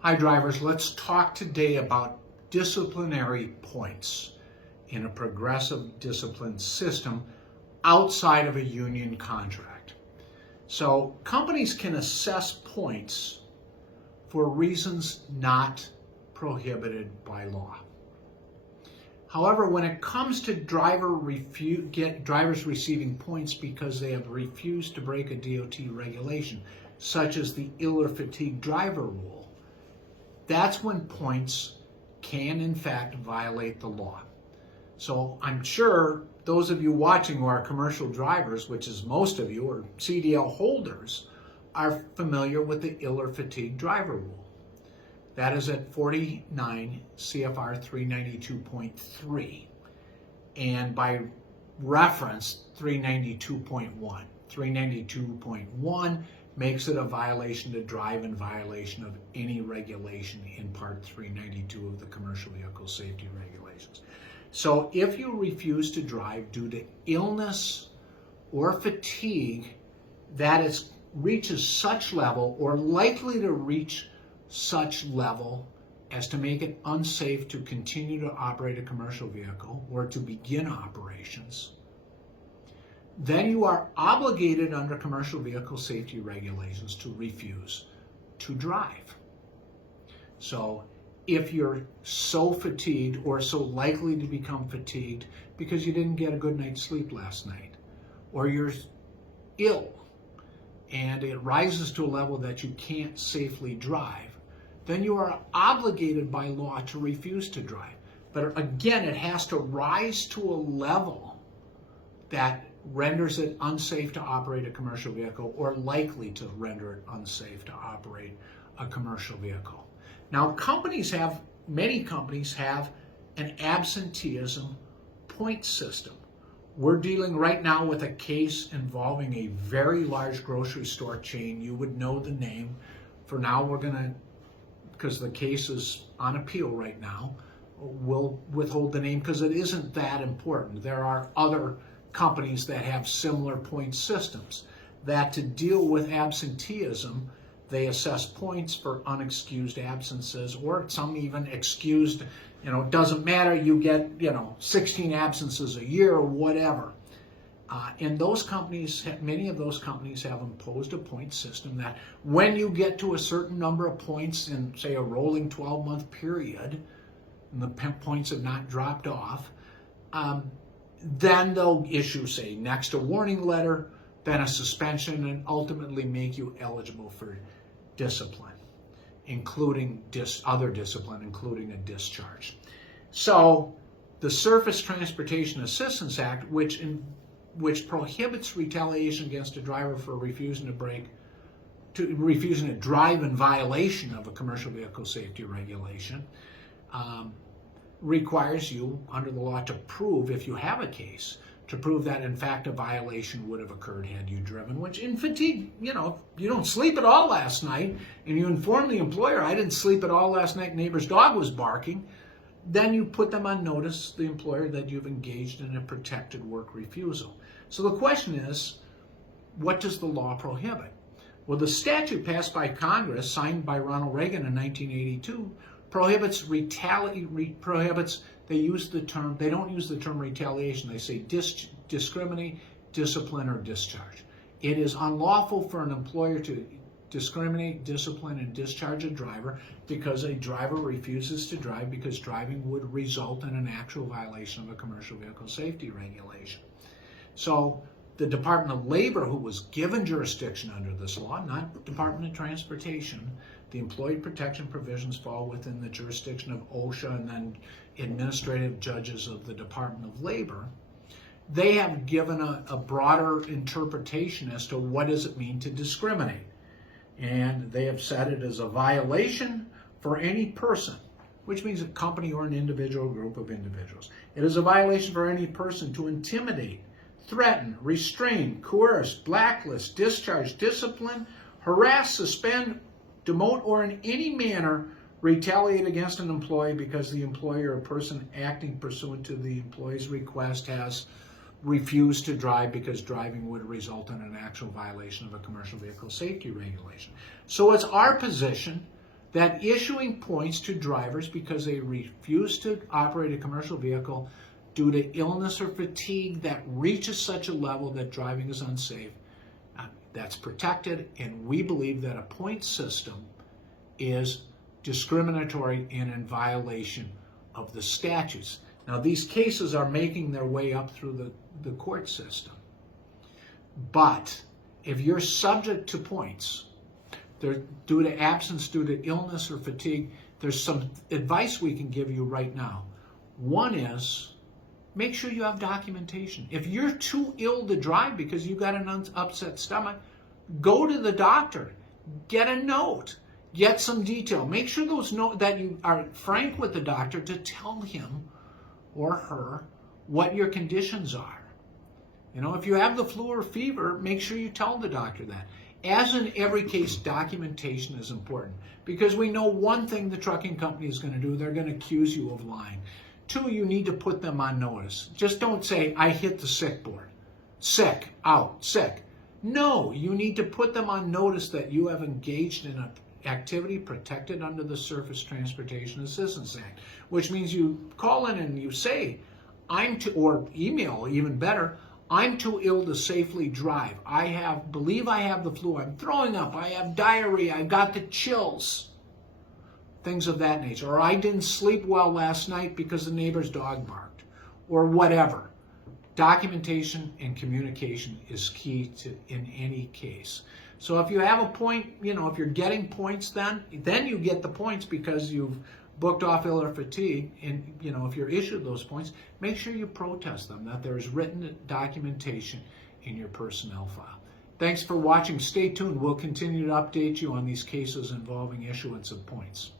Hi drivers, let's talk today about disciplinary points in a progressive discipline system outside of a union contract. So companies can assess points for reasons not prohibited by law. However, when it comes to drivers receiving points because they have refused to break a DOT regulation, such as the ill or fatigued driver rule, that's when points can in fact violate the law. So I'm sure those of you watching who are commercial drivers, which is most of you, or CDL holders, are familiar with the ill or fatigued driver rule. That is at 49 CFR 392.3, and by reference 392.1. 392.1 makes it a violation to drive in violation of any regulation in Part 392 of the Commercial Vehicle Safety Regulations. So if you refuse to drive due to illness or fatigue that reaches such level or likely to reach such level as to make it unsafe to continue to operate a commercial vehicle or to begin operations, then you are obligated under commercial vehicle safety regulations to refuse to drive. So if you're so fatigued or so likely to become fatigued because you didn't get a good night's sleep last night, or you're ill and it rises to a level that you can't safely drive, then you are obligated by law to refuse to drive. But again, it has to rise to a level that renders it unsafe to operate a commercial vehicle or likely to render it unsafe to operate a commercial vehicle. Now, many companies have an absenteeism point system. We're dealing right now with a case involving a very large grocery store chain. You would know the name. For now, because the case is on appeal right now, we'll withhold the name because it isn't that important. There are other companies that have similar point systems that, to deal with absenteeism, they assess points for unexcused absences, or some even excused, it doesn't matter, you get 16 absences a year or whatever. And those companies, many of those companies have imposed a point system that when you get to a certain number of points in, say, a rolling 12-month period, and the points have not dropped off, then they'll issue, say, next a warning letter, then a suspension, and ultimately make you eligible for discipline, including other discipline, including a discharge. So the Surface Transportation Assistance Act, which prohibits retaliation against a driver for refusing to drive in violation of a commercial vehicle safety regulation, requires you, under the law, to prove, if you have a case, to prove that in fact a violation would have occurred had you driven, which in fatigue, if you don't sleep at all last night and you inform the employer, I didn't sleep at all last night, neighbor's dog was barking, then you put them on notice, the employer, that you've engaged in a protected work refusal. So the question is, what does the law prohibit? Well, the statute passed by Congress, signed by Ronald Reagan in 1982, prohibits, they don't use the term retaliation, they say discriminate, discipline, or discharge. It is unlawful for an employer to discriminate, discipline, and discharge a driver because a driver refuses to drive because driving would result in an actual violation of a commercial vehicle safety regulation. So the Department of Labor, who was given jurisdiction under this law, not the Department of Transportation, the employee protection provisions fall within the jurisdiction of OSHA and then administrative judges of the Department of Labor. They have given a broader interpretation as to what does it mean to discriminate. And they have said it is a violation for any person, which means a company or an individual group of individuals. It is a violation for any person to intimidate, threaten, restrain, coerce, blacklist, discharge, discipline, harass, suspend, demote, or in any manner retaliate against an employee because the employer or person acting pursuant to the employee's request has refused to drive because driving would result in an actual violation of a commercial vehicle safety regulation. So it's our position that issuing points to drivers because they refuse to operate a commercial vehicle due to illness or fatigue that reaches such a level that driving is unsafe, that's protected, and we believe that a point system is discriminatory and in violation of the statutes. Now, these cases are making their way up through the court system. But if you're subject to points, due to absence, due to illness or fatigue, there's some advice we can give you right now. One is, make sure you have documentation. If you're too ill to drive because you've got an upset stomach, go to the doctor, get a note, get some detail. Make sure that you are frank with the doctor to tell him or her what your conditions are. You know, if you have the flu or fever, make sure you tell the doctor that. As in every case, documentation is important because we know one thing the trucking company is going to do, they're going to accuse you of lying. Two, you need to put them on notice. Just don't say, I hit the sick board. Sick, out, sick. No, you need to put them on notice that you have engaged in an activity protected under the Surface Transportation Assistance Act, which means you call in and you say, or email, even better, I'm too ill to safely drive. Believe I have the flu. I'm throwing up. I have diarrhea. I got the chills. Things of that nature. Or I didn't sleep well last night because the neighbor's dog barked. Or whatever. Documentation and communication is key in any case. So if you have a point, if you're getting points then you get the points because you've booked off ill or fatigue, and if you're issued those points, make sure you protest them, that there is written documentation in your personnel file. Thanks for watching. Stay tuned. We'll continue to update you on these cases involving issuance of points.